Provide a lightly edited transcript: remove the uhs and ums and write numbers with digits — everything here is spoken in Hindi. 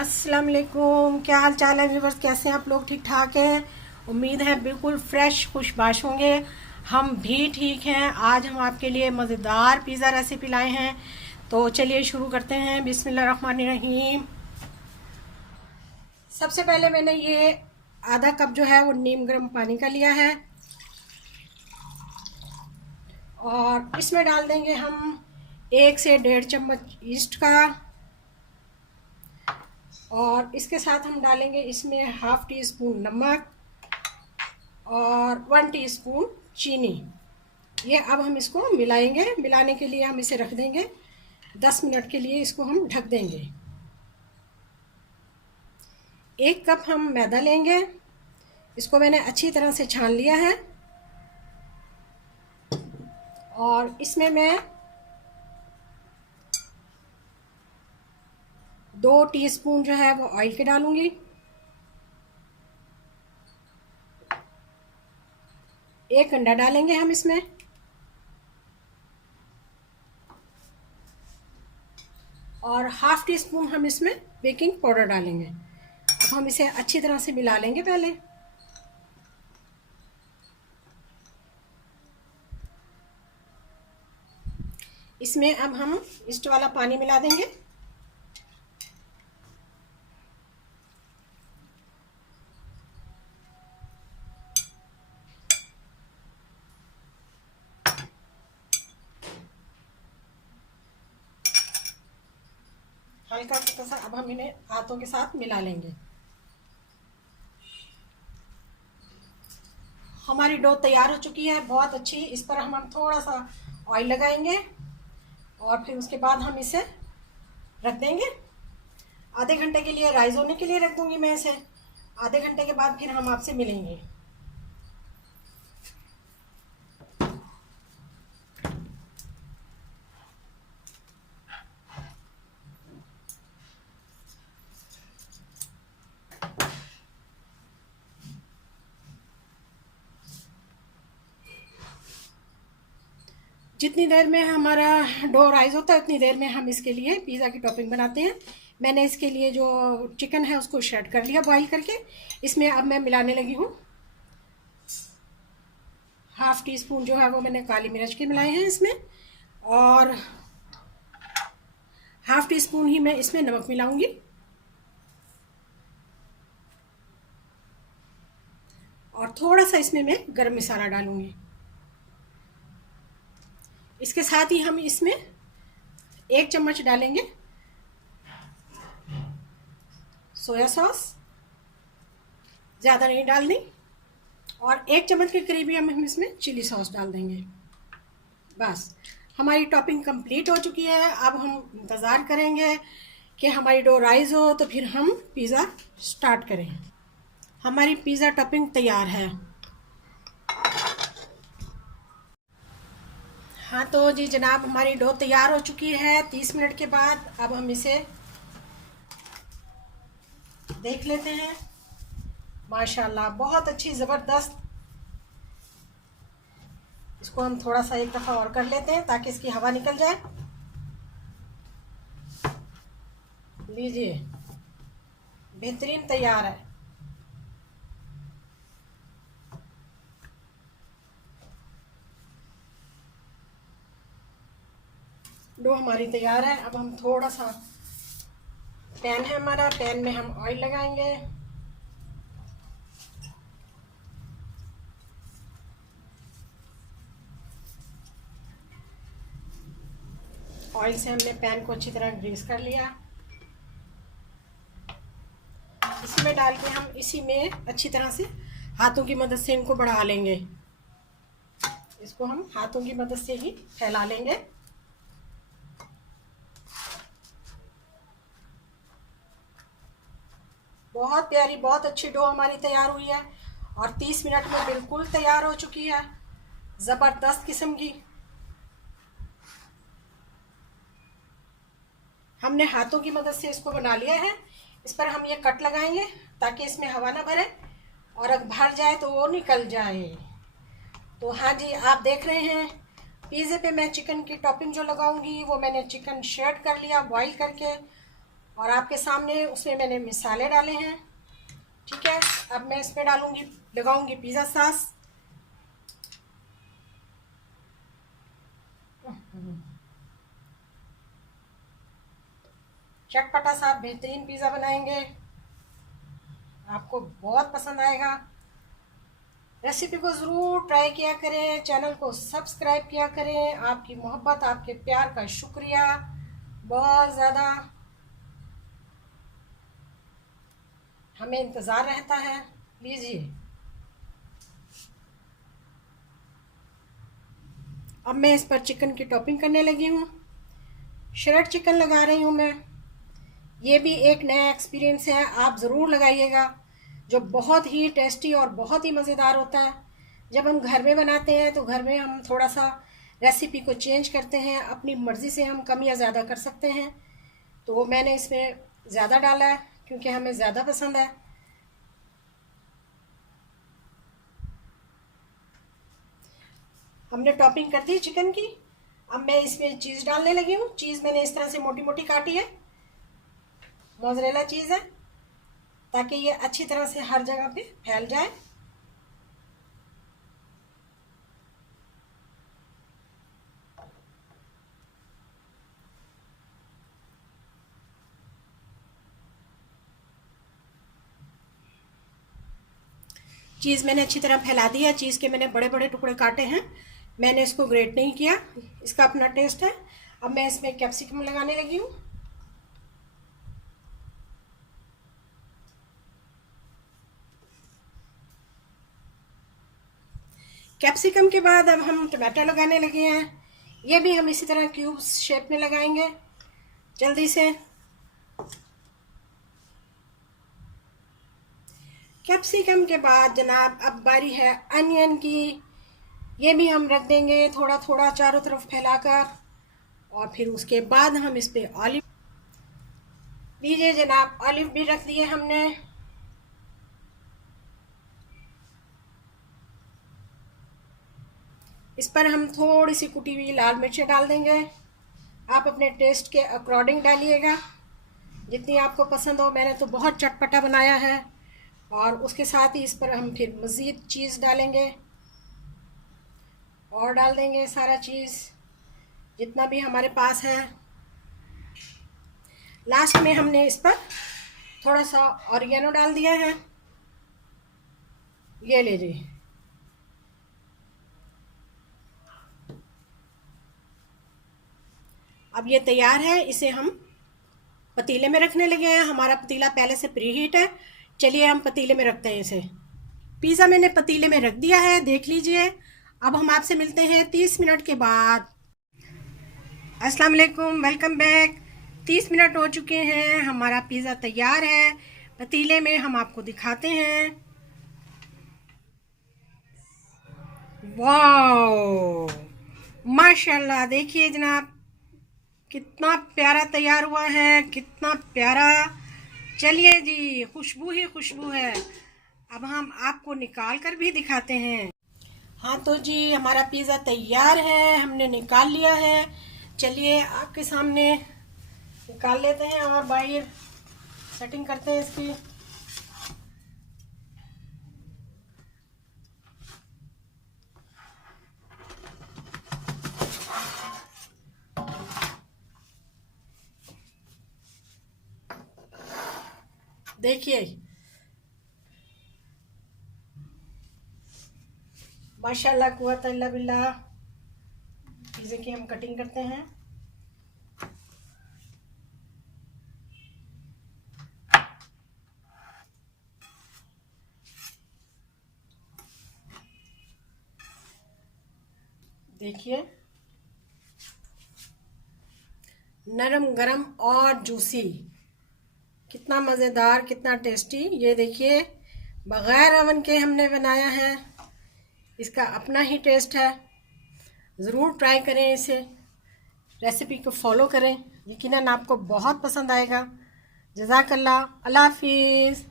अस्सलाम वालेकुम। क्या हाल चाल है व्यूवर्स, कैसे हैं आप लोग? ठीक ठाक हैं, उम्मीद है बिल्कुल फ्रेश खुशबाश होंगे। हम भी ठीक हैं। आज हम आपके लिए मज़ेदार पिज़्ज़ा रेसिपी लाए हैं, तो चलिए शुरू करते हैं। बिस्मिल्लाहिर्रहमानिर्रहीम। सबसे पहले मैंने ये आधा कप जो है वो नीम गर्म पानी का लिया है और इसमें डाल देंगे हम 1 से 1.5 चम्मच ईस्ट का, और इसके साथ हम डालेंगे इसमें हाफ टी स्पून नमक और 1 टीस्पून चीनी। ये अब हम इसको मिलाएंगे। मिलाने के लिए हम इसे रख देंगे 10 मिनट के लिए, इसको हम ढक देंगे। 1 कप हम मैदा लेंगे, इसको मैंने अच्छी तरह से छान लिया है और इसमें मैं 2 टीस्पून जो है वो ऑयल के डालूंगी। 1 अंडा डालेंगे हम इसमें, और हाफ टी स्पून हम इसमें बेकिंग पाउडर डालेंगे। अब हम इसे अच्छी तरह से मिला लेंगे पहले। इसमें अब हम ईस्ट वाला पानी मिला देंगे। हल्का सा अब हम इन्हें हाथों के साथ मिला लेंगे। हमारी डो तैयार हो चुकी है, बहुत अच्छी। इस पर हम थोड़ा सा ऑयल लगाएंगे और फिर उसके बाद हम इसे रख देंगे आधे घंटे के लिए। राइज होने के लिए रख दूंगी मैं इसे। आधे घंटे के बाद फिर हम आपसे मिलेंगे। जितनी देर में हमारा डो राइज होता है उतनी देर में हम इसके लिए पिज़्ज़ा की टॉपिंग बनाते हैं। मैंने इसके लिए जो चिकन है उसको श्रेड कर लिया बॉईल करके। इसमें अब मैं मिलाने लगी हूँ हाफ टी स्पून जो है वो मैंने काली मिर्च के मिलाए हैं इसमें, और हाफ टी स्पून ही मैं इसमें नमक मिलाऊंगी, और थोड़ा सा इसमें मैं गरम मसाला डालूंगी। इसके साथ ही हम इसमें 1 चम्मच डालेंगे सोया सॉस, ज़्यादा नहीं डालनी, और 1 चम्मच के करीब ही हम इसमें चिली सॉस डाल देंगे। बस हमारी टॉपिंग कंप्लीट हो चुकी है। अब हम इंतज़ार करेंगे कि हमारी डो राइज हो तो फिर हम पिज़्ज़ा स्टार्ट करें। हमारी पिज़्ज़ा टॉपिंग तैयार है। हाँ तो जी जनाब, हमारी डो तैयार हो चुकी है 30 मिनट के बाद। अब हम इसे देख लेते हैं। माशाल्लाह बहुत अच्छी ज़बरदस्त। इसको हम थोड़ा सा एक दफ़ा और कर लेते हैं ताकि इसकी हवा निकल जाए। लीजिए, बेहतरीन तैयार है। डो हमारी तैयार है। अब हम थोड़ा सा पैन है हमारा, पैन में हम ऑयल लगाएंगे। ऑयल से हमने पैन को अच्छी तरह ग्रीस कर लिया। इसमें डाल के हम इसी में अच्छी तरह से हाथों की मदद से इनको बढ़ा लेंगे। इसको हम हाथों की मदद से ही फैला लेंगे। बहुत प्यारी, बहुत अच्छी डो हमारी तैयार हुई है और 30 मिनट में बिल्कुल तैयार हो चुकी है, ज़बरदस्त किस्म की। हमने हाथों की मदद से इसको बना लिया है। इस पर हम ये कट लगाएंगे ताकि इसमें हवा ना भरे, और अगर भर जाए तो वो निकल जाए। तो हाँ जी, आप देख रहे हैं पिज़्ज़े पे मैं चिकन की टॉपिंग जो लगाऊंगी वो मैंने चिकन श्रेड कर लिया बॉईल करके, और आपके सामने उसमें मैंने मसाले डाले हैं। ठीक है, अब मैं इसमें लगाऊंगी पिज़्ज़ा सॉस। चटपटा सा बेहतरीन पिज़्ज़ा बनाएंगे, आपको बहुत पसंद आएगा। रेसिपी को ज़रूर ट्राई किया करें, चैनल को सब्सक्राइब किया करें। आपकी मोहब्बत, आपके प्यार का शुक्रिया बहुत ज़्यादा, हमें इंतज़ार रहता है। लीजिए, अब मैं इस पर चिकन की टॉपिंग करने लगी हूँ। श्रेड चिकन लगा रही हूँ मैं। ये भी एक नया एक्सपीरियंस है, आप ज़रूर लगाइएगा, जो बहुत ही टेस्टी और बहुत ही मज़ेदार होता है। जब हम घर में बनाते हैं तो घर में हम थोड़ा सा रेसिपी को चेंज करते हैं, अपनी मर्ज़ी से हम कम या ज़्यादा कर सकते हैं। तो मैंने इसमें ज़्यादा डाला है क्योंकि हमें ज़्यादा पसंद है। हमने टॉपिंग कर दी चिकन की। अब मैं इसमें चीज़ डालने लगी हूँ। चीज़ मैंने इस तरह से मोटी मोटी काटी है, मोज़रेला चीज़ है, ताकि ये अच्छी तरह से हर जगह पे फैल जाए। चीज़ मैंने अच्छी तरह फैला दी है। चीज़ के मैंने बड़े बड़े टुकड़े काटे हैं, मैंने इसको ग्रेट नहीं किया, इसका अपना टेस्ट है। अब मैं इसमें कैप्सिकम लगाने लगी हूँ। कैप्सिकम के बाद अब हम टमाटर लगाने लगे हैं। ये भी हम इसी तरह क्यूब्स शेप में लगाएंगे जल्दी से। कैप्सिकम के बाद जनाब अब बारी है अनियन की। ये भी हम रख देंगे थोड़ा थोड़ा चारों तरफ फैलाकर, और फिर उसके बाद हम इस पे ऑलिव, लीजिए जनाब, ऑलिव भी रख दिए हमने। इस पर हम थोड़ी सी कुटी हुई लाल मिर्चें डाल देंगे। आप अपने टेस्ट के अकॉर्डिंग डालिएगा, जितनी आपको पसंद हो। मैंने तो बहुत चटपटा बनाया है। और उसके साथ ही इस पर हम फिर मज़ीद चीज़ डालेंगे, और डाल देंगे सारा चीज़ जितना भी हमारे पास है। लास्ट में हमने इस पर थोड़ा सा ऑरिगेनो डाल दिया है। ये लीजिए, अब ये तैयार है। इसे हम पतीले में रखने लगे हैं। हमारा पतीला पहले से प्री हीट है। चलिए हम पतीले में रखते हैं इसे। पिज़्ज़ा मैंने पतीले में रख दिया है, देख लीजिए। अब हम आपसे मिलते हैं 30 मिनट के बाद। अस्सलाम वालेकुम, वेलकम बैक। 30 मिनट हो चुके हैं, हमारा पिज़्ज़ा तैयार है। पतीले में हम आपको दिखाते हैं। वाह, माशाल्लाह, देखिए जनाब, कितना प्यारा तैयार हुआ है, कितना प्यारा। चलिए जी, खुशबू ही खुशबू है। अब हम आपको निकाल कर भी दिखाते हैं। हाँ तो जी, हमारा पिज़्ज़ा तैयार है, हमने निकाल लिया है। चलिए आपके सामने निकाल लेते हैं और बाहर सेटिंग करते हैं इसकी। देखिए, माशाल्लाह, कुव्वत इल्ला बिल्लाह। पिज़्ज़े की हम कटिंग करते हैं। देखिए, नरम गरम और जूसी, कितना मज़ेदार, कितना टेस्टी। ये देखिए, बग़ैर ओवन के हमने बनाया है, इसका अपना ही टेस्ट है। ज़रूर ट्राई करें इसे, रेसिपी को फॉलो करें, यकीनन आपको बहुत पसंद आएगा। जज़ाकल्लाह, अल्लाह हाफिज़।